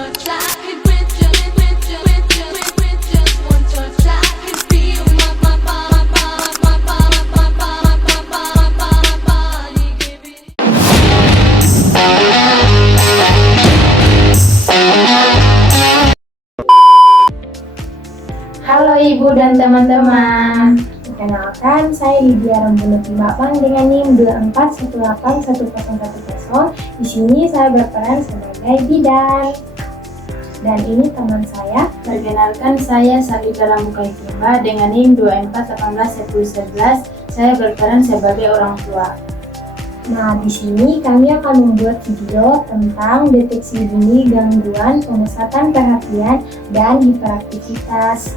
touch, I could with just one touch, I could feel my body giving. Halo Ibu dan teman-teman. Perkenalkan, saya Lydia Rembunuti Bapang dengan NIM 2418110. Di sini saya berperan sebagai bidan. Dan ini teman saya. Perkenalkan, saya Salida Rambukai Timba dengan NIM 24181011. Saya berperan sebagai orang tua. Nah, di sini kami akan membuat video tentang deteksi dini gangguan pemusatan perhatian dan hiperaktivitas.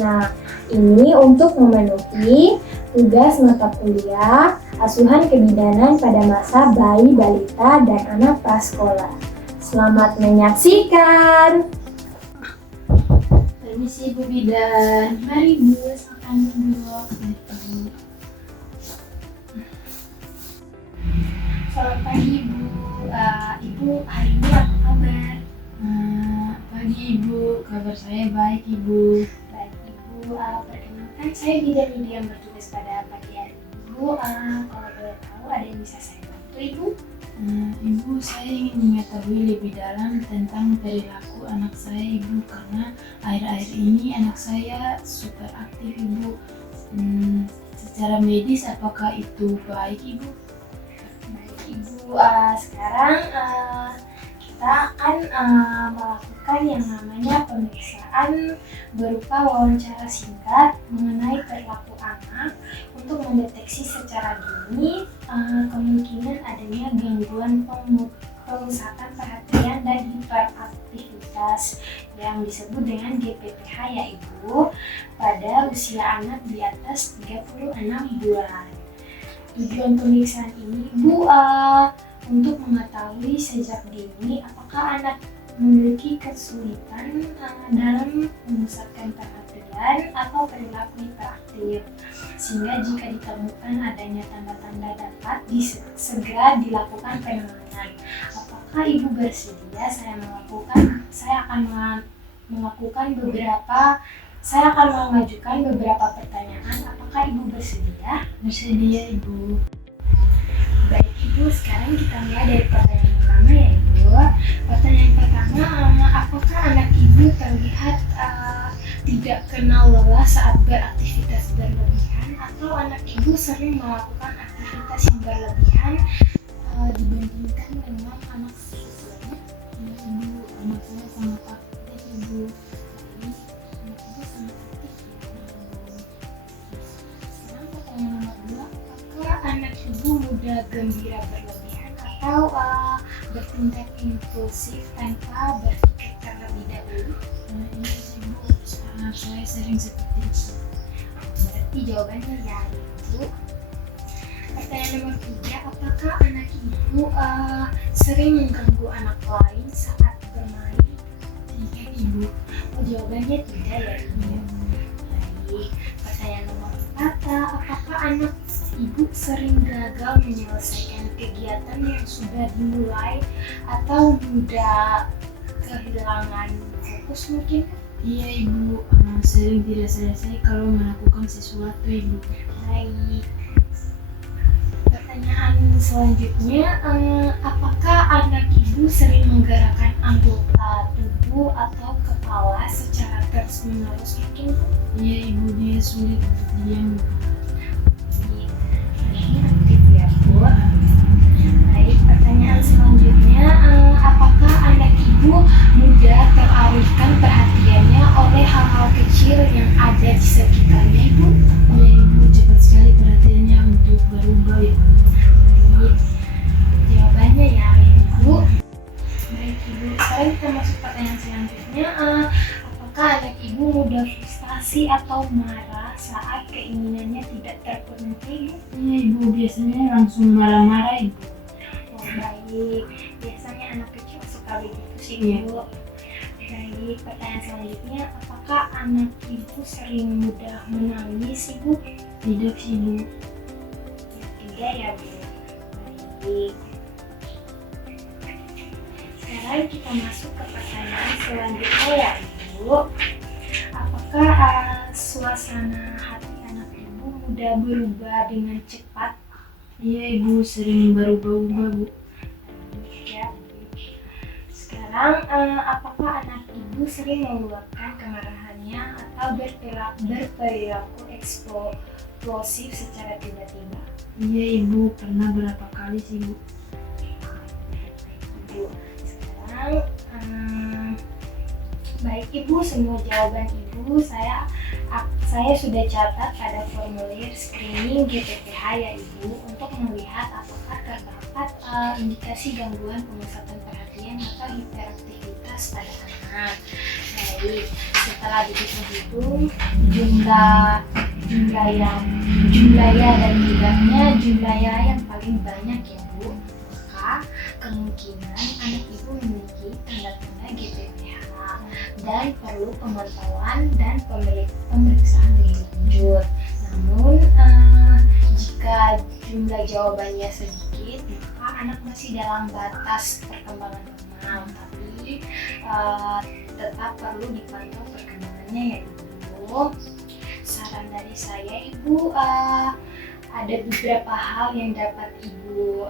Nah, ini untuk memenuhi tugas mata kuliah asuhan kebidanan pada masa bayi, balita, dan anak prasekolah. Selamat menyaksikan. Permisi Bu Bidan. Mari Bu, silakan duduk. Selamat pagi Bu. Ibu hari ini apa kabar? Pagi Ibu, kabar saya baik Ibu. Baik Ibu, perkenalkan saya bidan Lydia yang bertugas pada pagi hari Ibu. Kalau boleh tahu ada yang bisa saya bantu Ibu? Ibu, saya ingin mengetahui lebih dalam tentang perilaku anak saya Ibu, karena akhir-akhir ini anak saya super aktif Ibu. Secara medis apakah itu baik Ibu? Baik Ibu, sekarang kita akan melakukan yang namanya pemeriksaan berupa wawancara singkat mengenai perilaku anak untuk mendeteksi secara dini kemungkinan adanya gangguan pemusatan perhatian dan hiperaktivitas yang disebut dengan GPPH ya Ibu pada usia anak di atas 36 bulan. Tujuan pemeriksaan ini Ibu untuk mengetahui sejak dini apakah anak memiliki kesulitan dalam memusatkan perhatian atau perilaku hiperaktif, sehingga jika ditemukan adanya tanda-tanda dapat segera dilakukan penanganan. Apakah Ibu bersedia? Saya akan mengajukan beberapa pertanyaan. Apakah Ibu bersedia? Bersedia Ibu. Baik Ibu, sekarang kita mulai dari pertanyaan pertama ya Ibu. Pertanyaan pertama, apakah anak Ibu terlihat tidak kenal lelah saat beraktivitas berlebihan, atau anak Ibu sering melakukan aktivitas yang berlebihan dibandingkan dengan anak seusianya? Ibu, anak saya sangat aktif Ibu. Anak Ibu sangat aktif ya. Sekarang pertanyaan nomor 2, apakah anak Ibu mudah gembira berlebihan atau bertindak impulsif tanpa berpikir terlebih dahulu? Iya Ibu, saya sering seperti itu. Berarti jawabannya ya Ibu. Pertanyaan nomor 3, apakah anak Ibu sering mengganggu anak lain saat bermain? Iya Ibu. Jawabannya tidak ya Ibu. Baik. Pertanyaan nomor 4, apakah anak Ibu sering gagal menyelesaikan kegiatan yang sudah dimulai atau mudah kehilangan fokus mungkin? Iya Ibu, sering tidak selesai kalau melakukan sesuatu Ibu. Baik. Pertanyaan selanjutnya, apakah anak Ibu sering menggerakkan anggota tubuh atau kepala secara terus-menerus mungkin? Iya Ibu, dia sulit untuk diam. Ini aktif ya Bu. Baik, pertanyaan selanjutnya, apakah anak Ibu mudah teralihkan perhatiannya oleh hal-hal kecil yang ada di sekitarnya Ibu? Iya Ibu, cepat sekali perhatiannya untuk berubah ya. Baik, jawabannya ya Ibu. Baik Ibu, sekarang kita masuk pertanyaan selanjutnya, apakah anak Ibu mudah frustasi atau marah saat keinginannya tidak terpenuhi? Iya Ibu, biasanya langsung marah-marah Ibu. Oh, baik, biasanya anak kecil suka begitu sih Iya. Bu. Baik, pertanyaan selanjutnya, apakah anak Ibu sering mudah menangis Ibu? Tidak sih Ibu. Tidak ya Bu. Baik. sekarang kita masuk ke pertanyaan selanjutnya ya Ibu. Apakah suasana hati anak Ibu mudah berubah dengan cepat? Iya Ibu, sering berubah-ubah Bu. Ya. Sekarang apakah anak Ibu sering meluapkan kemarahannya atau berperilaku eksplosif secara tiba-tiba? Iya Ibu, pernah berapa kali sih Bu? Ibu. Sekarang baik Ibu, semua jawaban Ibu saya sudah catat pada formulir screening GPPH ya Ibu, untuk melihat apakah terdapat indikasi gangguan pemusatan perhatian atau hiperaktivitas pada anak. Baik, setelah dihitung jumlah ya dan tidaknya jumlah ya yang paling banyak ya Bu, maka kemungkinan anak Ibu memiliki tanda-tanda GPPH dan perlu pemantauan dan pemeriksaan lebih lanjut. Namun jika jumlah jawabannya sedikit, maka anak masih dalam batas perkembangan normal, tapi tetap perlu dipantau perkembangannya ya Ibu. Saran dari saya Ibu, ada beberapa hal yang dapat Ibu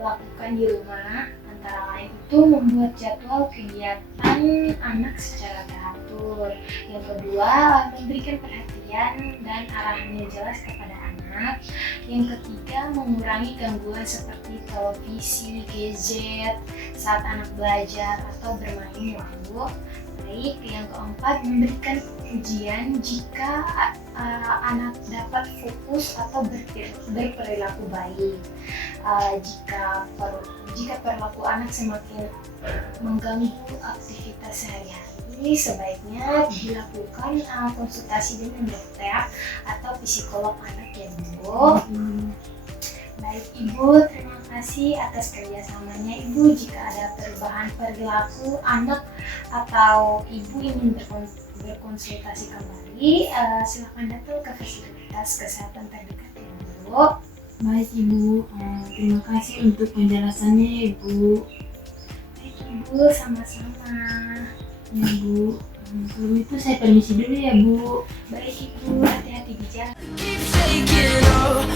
lakukan di rumah, antara lain itu membuat jadwal kegiatan anak secara teratur. Yang kedua, memberikan perhatian dan arahan yang jelas kepada anak. Yang ketiga, mengurangi gangguan seperti televisi, gadget saat anak belajar atau bermain ya Bu. Baik, yang keempat, memberikan pujian jika anak dapat fokus atau berperilaku baik. Jika perilaku anak semakin mengganggu aktivitas sehari-hari, sebaiknya dilakukan konsultasi dengan dokter atau psikolog anak ya Bu. Baik Ibu, terima kasih atas kerjasamanya Ibu. Jika ada perubahan perilaku anak atau Ibu ingin berkonsultasi kembali, silakan datang ke fasilitas kesehatan terdekat ya Bu. Baik Ibu, terima kasih untuk penjelasannya ya Ibu. Baik Ibu, sama-sama. Ya Bu, kalau itu saya permisi dulu ya Bu. Baik Ibu, hati-hati di jalan. Keep taking all